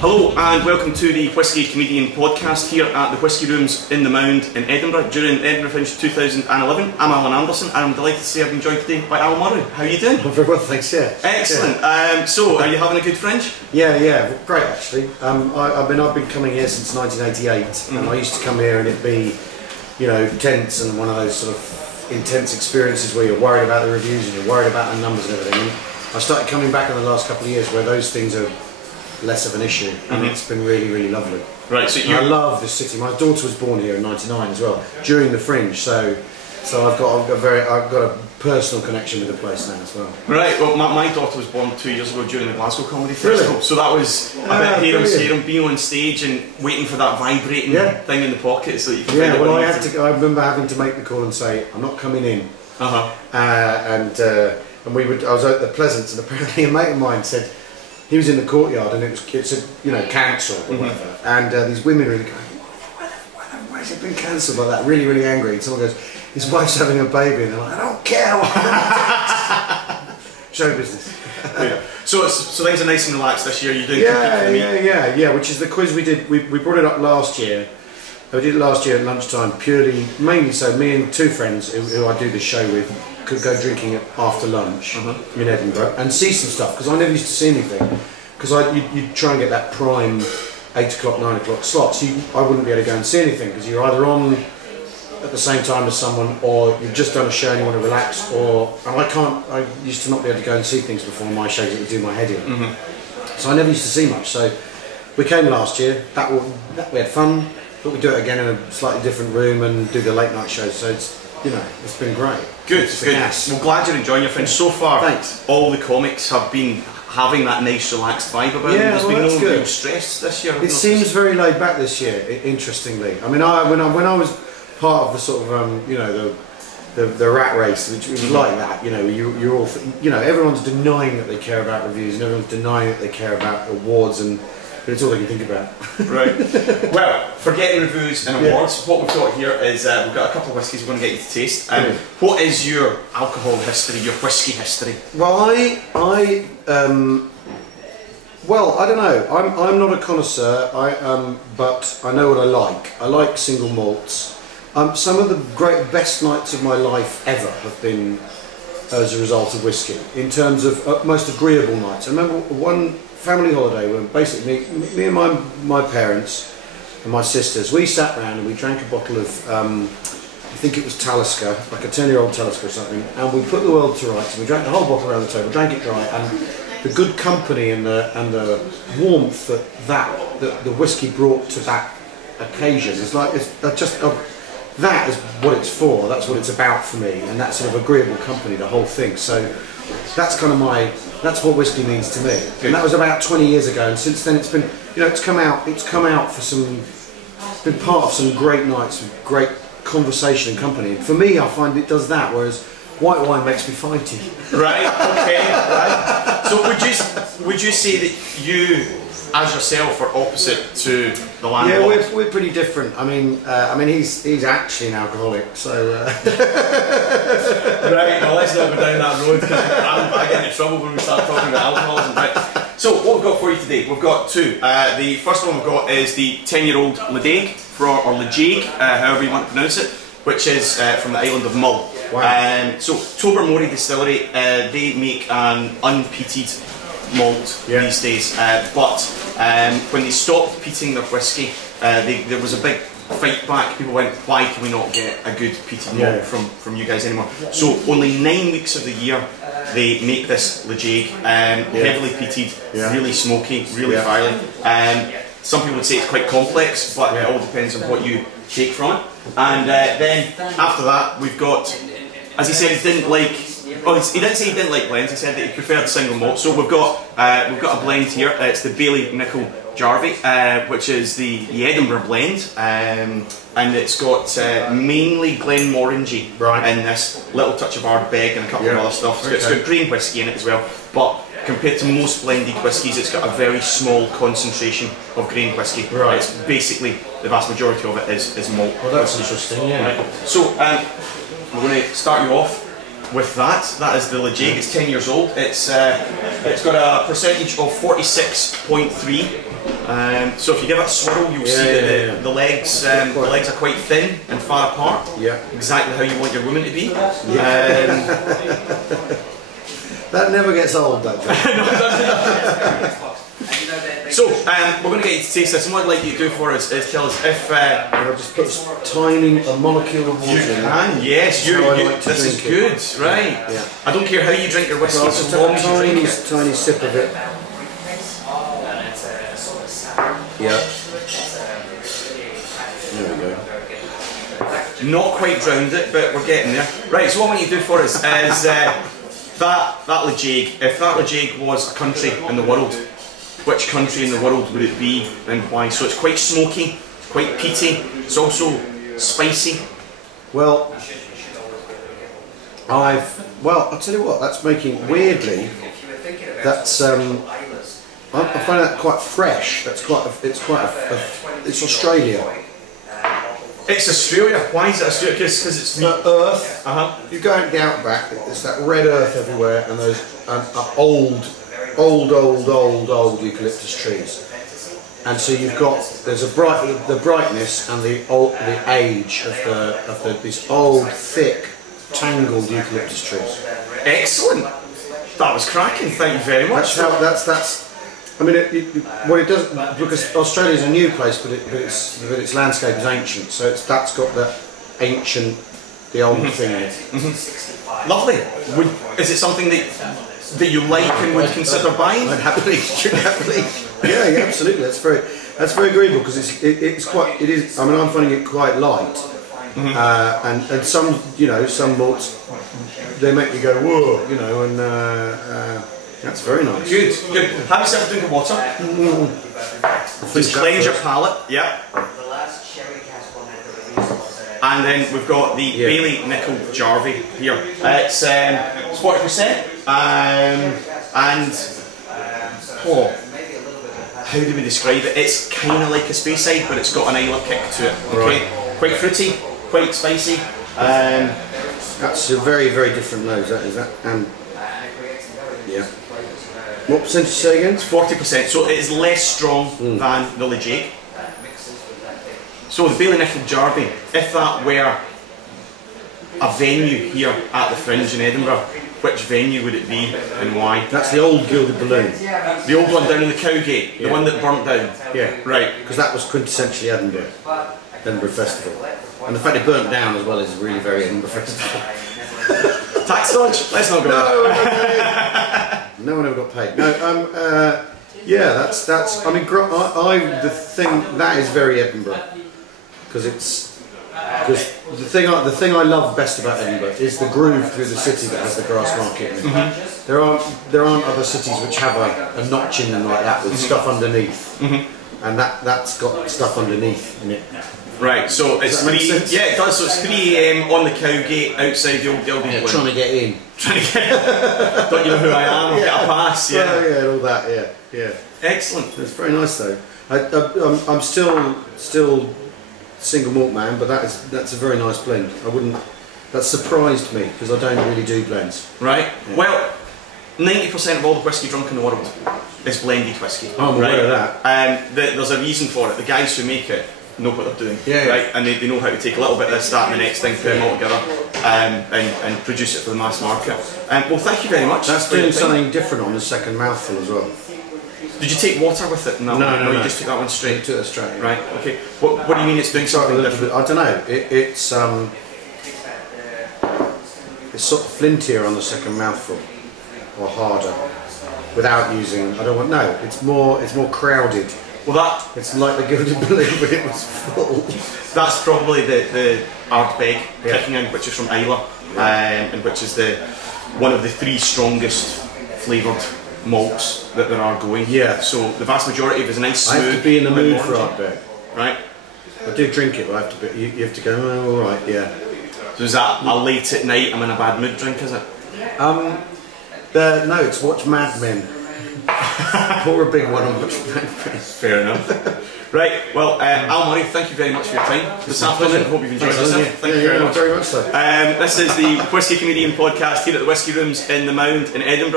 Hello and welcome to the Whisky Comedian podcast here at the Whisky Rooms in the Mound in Edinburgh during Edinburgh Fringe 2011. I'm Alan Anderson and I'm delighted to say I've been joined today by Alan Murray. How are you doing? I'm very well, thanks, yeah. Excellent. Yeah. So, are you having a good Fringe? Yeah, great actually. I've been coming here since 1988 and I used to come here and it'd be, you know, tense and one of those sort of intense experiences where you're worried about the reviews and you're worried about the numbers and everything. And I started coming back in the last couple of years where those things are less of an issue, and it's been really, really lovely. Right, so I love this city. My daughter was born here in '99 as well, during the Fringe. So I've got a personal connection with the place now as well. Right. Well, my daughter was born 2 years ago during the Glasgow Comedy Festival, really? so that was a bit hearing being on stage and waiting for that vibrating thing in the pocket so that you can. Yeah. Well, I remember having to make the call and say, "I'm not coming in." And I was at the Pleasance, and apparently a mate of mine said. He was in the courtyard and it's cancelled or whatever. And these women are really going, why has it been cancelled like that? Really, really angry. And someone goes, his wife's having a baby, and they're like, I don't care. Show business. Yeah. So things are nice and relaxed this year. You're doing yeah. Which is the quiz we did. We brought it up last year. We did it last year at lunchtime, mainly so me and two friends who I do this show with could go drinking after lunch in Edinburgh and see some stuff, because I never used to see anything, because you'd try and get that prime 8 o'clock, 9 o'clock slot, so I wouldn't be able to go and see anything, because you're either on at the same time as someone, or you've just done a show and you want to relax, and I used to not be able to go and see things before my shows, it would do my head in. So I never used to see much, so we came last year, we had fun, but we do it again in a slightly different room and do the late night shows, so it's been great. Good. Well, glad you're enjoying your Fringe so far. Thanks. All the comics have been having that nice, relaxed vibe about them. There's been no real stress this year. It seems very laid back this year. Interestingly, I mean, when I was part of the sort of the rat race, which was like that. You know, you're all everyone's denying that they care about reviews, and everyone's denying that they care about awards and. But it's all I can think about. Right. Well, forgetting reviews and awards, what we've got here is we've got a couple of whiskies we're going to get you to taste. What is your alcohol history, your whisky history? Well, I don't know. I'm not a connoisseur. But I know what I like. I like single malts. Some of the best nights of my life ever have been as a result of whisky. In terms of most agreeable nights. I remember one family holiday when basically me and my parents and my sisters, we sat round and we drank a bottle of I think it was Talisker, like a 10-year-old Talisker or something, and we put the world to rights and we drank the whole bottle around the table, drank it dry, and the good company and the warmth that the whisky brought to that occasion is like that is what it's for, that's what it's about for me, and that sort of agreeable company, the whole thing. So that's kind of that's what whisky means to me. And that was about 20 years ago, and since then it's been, it's come out for it's been part of some great nights with great conversation and company. And for me, I find it does that, whereas white wine makes me fighty. Right, okay, right. So would you say that you, as yourself, are opposite to the landlord? Yeah, we're pretty different. I mean, he's actually an alcoholic, so. Right, well, let's not go down that road, because I get into trouble when we start talking about alcoholism. Right. So what we've got for you today, we've got two. The first one we've got is the 10-year-old Ledaig, or Ladaig, however you want to pronounce it, which is from the island of Mull. Wow. So Tobermory distillery, they make an unpeated malt these days, but when they stopped peating their whisky, there was a big fight back. People went, why can we not get a good peated malt from you guys anymore? So only 9 weeks of the year they make this Ledaig, heavily peated, really smoky, really fiery. Some people would say it's quite complex, but it all depends on what you take from it. And then after that we've got, as he said, he didn't say he didn't like blends. He said that he preferred single malt. So we've got a blend here. It's the Bailie Nichol Jarvie, which is the Edinburgh blend, and it's got mainly Glenmorangie in this, little touch of Ardbeg and a couple of other stuff. So it's got grain whisky in it as well. But compared to most blended whiskies, it's got a very small concentration of grain whisky. It's basically the vast majority of it is malt. Well, that's interesting. Yeah. Right. So we're going to start you off with that. That is the Ledaig. It's 10 years old. It's got a percentage of 46.3. So if you give it a swirl, you'll see that the legs are quite thin and far apart. Yeah. Exactly how you want your woman to be. That never gets old, that job. So, we're going to get you to taste this, and what I'd like you to do for us is tell us if... I'll just put a molecule of water in. You can, yes, this is good, right. Yeah. I don't care how you drink your whiskey, I'll as just long take as you drink a tiny sip of it. Yeah. There we go. Not quite drowned it, but we're getting there. Right, so what I want you to do for us is that Ladaig, if that Ladaig was a country in the world, which country in the world would it be and why? So it's quite smoky, quite peaty, it's also spicy. Well, I'll tell you what, that's making, weirdly, that's, I find that quite fresh. It's Australia. It's Australia. Why is it Australia? Because it's the earth. You go out the outback, there's that red earth everywhere, and those old eucalyptus trees. And so you've got the brightness and the age of these old, thick, tangled eucalyptus trees. Excellent. That was cracking. Thank you very much. That's. I mean, what it does, because Australia's a new place, but its landscape is ancient, so that's got the old thing in it. Lovely. Is it something that you like and would consider buying? I'd happily. Yeah, absolutely. That's very agreeable because it is. I mean, I'm finding it quite light, and some malts they make me go whoa, and. That's very nice. Good. Have yourself a drink of water. Just cleanse your palate. Yeah. And then we've got the Bailie Nichol Jarvie here. It's 40%. And how do we describe it? It's kind of like a Speyside, but it's got an Islay kick to it. Okay. Right. Quite fruity, quite spicy. That's a very, very different nose. That is that. Yeah. What percentage did you say again? It's 40%, so it is less strong than the Ledaig. So the Bailie Nichol Jarvie, if that were a venue here at the Fringe in Edinburgh, which venue would it be and why? That's the old Gilded Balloon. The old one down in the Cowgate, the one that burnt down? Yeah. Right. Because that was quintessentially Edinburgh Festival. And the fact it burnt down as well is really very Edinburgh Festival. Tax dodge? Let's not go there. No one ever got paid. No, yeah, that's. I mean, the thing that is very Edinburgh because the thing I love best about Edinburgh is the groove through the city that has the grass market in it. There aren't other cities which have a notch in them like that with stuff underneath, and that's got stuff underneath in it. Right, so it's 3. Yeah, it does. So it's 3 AM on the Cowgate outside the old Gilded Balloon. Trying to get in. Don't you know who I am? I'll get a pass. Yeah. Yeah, all that. Yeah. Excellent. It's very nice though. I'm still single malt man, but that's a very nice blend. That surprised me because I don't really do blends. Right. Yeah. Well, 90% of all the whiskey drunk in the world is blended whiskey. I'm aware of that. There's a reason for it. The guys who make it know what they're doing, right? And they know how to take a little bit of this, that, and the next thing, put them all together, and produce it for the mass market. Well, thank you very much. That's doing something different on the second mouthful as well. Did you take water with it? No, you just took that one straight. Took it straight. Right. Okay. What do you mean it's doing something different? I don't know. It's sort of flintier on the second mouthful, or harder, without using. I don't want. No, it's more crowded. Well, it's like the Gilded Balloon, but it was full. That's probably the Ardbeg kicking in, which is from Islay, and which is one of the 3 strongest flavoured malts that there are going. Yeah. So the vast majority of it is a nice smooth. I have to be in the mood for Ardbeg. Right. I do drink it, but I have to be. You have to go. Oh, all right. Yeah. So is that a late at night? I'm in a bad mood drink, is it? No, it's watch Mad Men. Pour a big one on Watch Mad Men. Fair enough. Right, well, Al Murray, thank you very much for your time this afternoon. Hope you've enjoyed yourself. Thank you very much. Very much so. This is the Whisky Comedian podcast here at the Whiskey Rooms in the Mound in Edinburgh.